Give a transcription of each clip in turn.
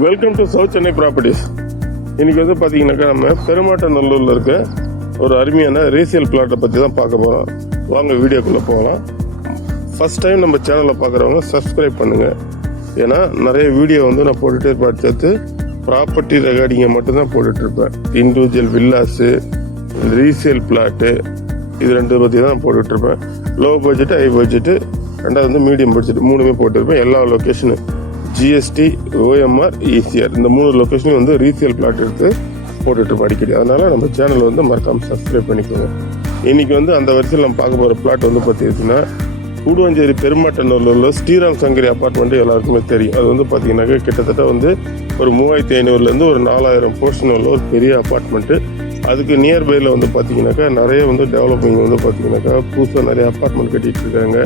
Welcome to south Chennai properties. இன்றைக்கி வந்து பார்த்தீங்கன்னாக்கா நம்ம பெருமாட்டநல்லூரில் இருக்க ஒரு அருமையான ரீசேல் பிளாட்டை பற்றி தான் பார்க்க போகிறோம். வாங்க வீடியோக்குள்ளே போகலாம். ஃபஸ்ட் டைம் நம்ம சேனலை பார்க்குறவங்க சப்ஸ்கிரைப் பண்ணுங்கள். ஏன்னா நிறைய வீடியோ வந்து நான் போட்டுகிட்டே பார்த்து ப்ராப்பர்ட்டி ரெகார்டிங்கை மட்டும்தான் போட்டுட்ருப்பேன். இண்டிவிஜுவல் வில்லாஸு, ரீசேல் பிளாட்டு, இது ரெண்டு பற்றி தான் போட்டுட்ருப்பேன். லோ பட்ஜெட்டு, ஹை பட்ஜெட்டு, ரெண்டாவது வந்து மீடியம் பட்ஜெட், மூணுமே போட்டிருப்பேன். எல்லா லொக்கேஷனு ஜிஎஸ்டி, ஓஎம்ஆர், ஈசிஆர் இந்த 3 லொக்கேஷனும் வந்து ரீசேல் பிளாட் எடுத்து போட்டுட்ருப்போம் அடிக்கடி. அதனால் நம்ம சேனல் வந்து மறக்காமல் சப்ஸ்கிரைப் பண்ணிக்கோங்க. இன்றைக்கி வந்து அந்த வரிசையில் நம்ம பார்க்க போகிற பிளாட் வந்து பார்த்தீங்கன்னா கூடுவாஞ்சேரி பெருமாட்டநல்லூரில் ஸ்ரீராம் சங்கரி அப்பார்ட்மெண்ட்டு எல்லாருக்குமே தெரியும். அது வந்து பார்த்தீங்கன்னாக்கா கிட்டத்தட்ட வந்து ஒரு 3500 ஒரு 4000 போர்ஷன் உள்ள ஒரு பெரிய அப்பார்ட்மெண்ட்டு. அதுக்கு நியர்பையில் வந்து பார்த்தீங்கன்னாக்கா நிறைய வந்து டெவலப்பிங் வந்து பார்த்தீங்கன்னாக்கா புதுசாக நிறைய அப்பார்ட்மெண்ட் கட்டிகிட்டு இருக்காங்க.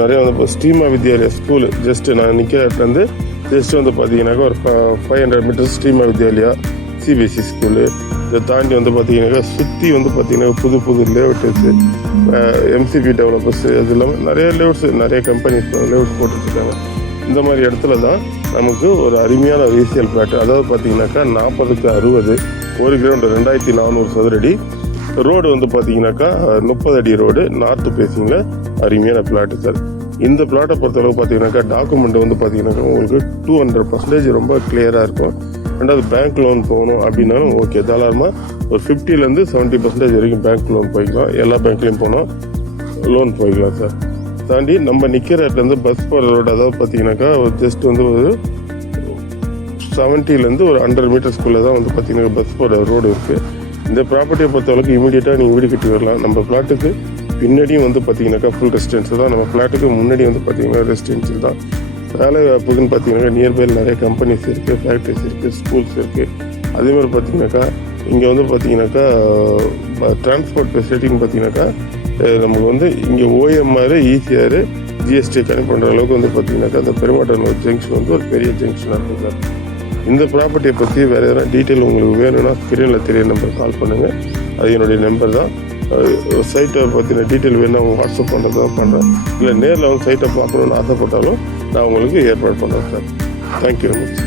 நிறைய வந்து இப்போ ஸ்ரீமா வித்யாலயா ஸ்கூலு ஜஸ்ட்டு நான் நிற்கிற இடத்துலேருந்து ஜஸ்ட்டு வந்து பார்த்தீங்கன்னாக்கா ஒரு 500 metres Srima Vidyalaya CBSE school. இதை தாண்டி வந்து பார்த்தீங்கன்னாக்கா சுற்றி வந்து பார்த்தீங்கன்னா புது லேஅவுட்ஸு, எம்சிபி டெவலப்பர்ஸு, அது இல்லாமல் நிறைய லேஅவுட்ஸு, நிறைய கம்பெனிஸ் லேஅவுட்ஸ் போட்டுட்ருக்காங்க. இந்த மாதிரி இடத்துல தான் நமக்கு ஒரு அருமையான ரீசேல் பிளாட், அதாவது பார்த்தீங்கன்னாக்கா 40க்கு 60 ஒரு கிரவுண்டு 2400 சதுரடி, ரோடு வந்து பார்த்தீங்கன்னாக்கா 30 அடி ரோடு, நார்த்து பேசிங்கில் அருமையான பிளாட்டு சார். இந்த பிளாட்டை பொறுத்தளவு பார்த்தீங்கன்னாக்கா டாக்குமெண்ட் வந்து பார்த்தீங்கன்னாக்கா உங்களுக்கு 200% ரொம்ப கிளியராக இருக்கும். ரெண்டாவது பேங்க் லோன் போகணும் அப்படின்னாலும் ஓகே, தாராளமாக ஒரு 50% 70% வரைக்கும் பேங்க் லோன் போய்க்கலாம். எல்லா பேங்க்லேயும் போனால் லோன் போய்க்கலாம் சார். தாண்டி நம்ம நிற்கிற இடத்துலேருந்து பஸ் போகிற ரோடு, அதாவது பார்த்தீங்கன்னாக்கா ஜஸ்ட் வந்து ஒரு 70 ஒரு 100 மீட்டர்ஸ்குள்ளே தான் வந்து பார்த்தீங்கன்னா பஸ் போகிற ரோடு இருக்குது. இந்த ப்ராப்பர்ட்டியை பொறுத்தளவுக்கு இமீடியட்டாக நீங்கள் வீடு கட்டி வரலாம். நம்ம ஃப்ளாட்டுக்கு பின்னாடியும் வந்து பார்த்தீங்கன்னாக்கா ஃபுல் ரெசிடென்ஷியல் தான். நம்ம ஃப்ளாட்டுக்கு முன்னாடி வந்து பார்த்தீங்கன்னா ரெசிடென்ஷியல் தான். வேலை வாய்ப்புக்குன்னு பார்த்தீங்கன்னா நியர்பையில் நிறைய கம்பெனிஸ் இருக்குது, ஃபேக்ட்ரிஸ் இருக்குது, ஸ்கூல்ஸ் இருக்குது. அதேமாதிரி பார்த்தீங்கன்னாக்கா இங்கே வந்து பார்த்தீங்கன்னாக்கா டிரான்ஸ்போர்ட் ஃபெசிலிட்டின்னு பார்த்தீங்கன்னாக்கா நமக்கு வந்து இங்கே ஓஎம்ஆர், ஈசிஆர், ஜிஎஸ்டி கனெக்ட் பண்ணுற அளவுக்கு வந்து பார்த்தீங்கன்னாக்கா அந்த பெருமாட்டநல்லூர் ஜங்ஷன் வந்து ஒரு பெரிய ஜங்ஷனாக இருக்குது சார். இந்த ப்ராப்பர்ட்டியை பற்றி வேறு எதனா டீட்டெயில் உங்களுக்கு வேணும்னா ஸ்க்ரீனில் தெரிய நம்பர் கால் பண்ணுங்கள். அது என்னுடைய நம்பர் தான். சைட்டை பற்றின டீட்டெயில் வேணும்னா வாட்ஸ்அப் பண்ணுறது தான் பண்ணுறேன். இல்லை நேரில் வந்து சைட்டை பார்க்கணுன்னு ஆசைப்பட்டாலும் நான் உங்களுக்கு ஏற்பாடு பண்ணுறேன் சார். Thank you very much.